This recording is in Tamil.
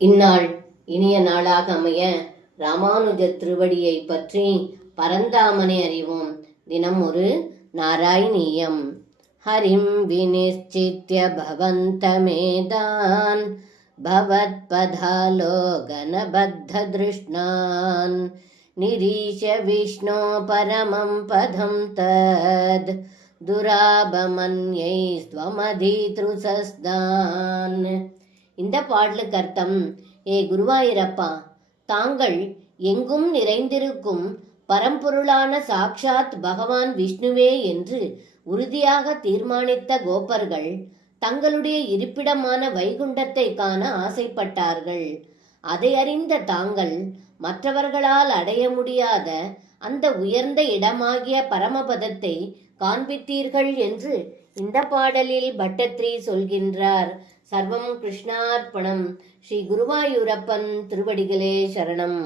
இந்நாள் இனிய நாளாக அமைய ராமானுஜ திருவடியை பற்றி பரந்தாமனை அறிவோம். தினம் ஒரு நாராயணீயம். ஹரிம் விநிச்சித்ய பவந்தமேதான் பவத்பதாலோகனபத்த திருஷ்ணான் நிரீஷ விஷ்ணோ பரமம் பதம் தத் துராபமன்யை ஸ்வமதித்ருசஸ்தான். இந்த பாடலுக்கு அர்த்தம், ஏ குருவாயூரப்பா, தாங்கள் எங்கும் நிறைந்திருக்கும் பரம்பொருளான சாக்ஷாத் பகவான் விஷ்ணுவே என்று உறுதியாக தீர்மானித்த கோபர்கள் தங்களுடைய இருப்பிடமான வைகுண்டத்தை காண ஆசைப்பட்டார்கள். அதை அறிந்த தாங்கள் மற்றவர்களால் அடைய முடியாத அந்த உயர்ந்த இடமாகிய பரமபதத்தை காண்பித்தீர்கள் என்று இந்த பாடலில் பட்டத்ரி சொல்கின்றார். சர்வம் கிருஷ்ணார்ப்பணம். ஸ்ரீ குருவாயூரப்பன் திருவடிகளே சரணம்.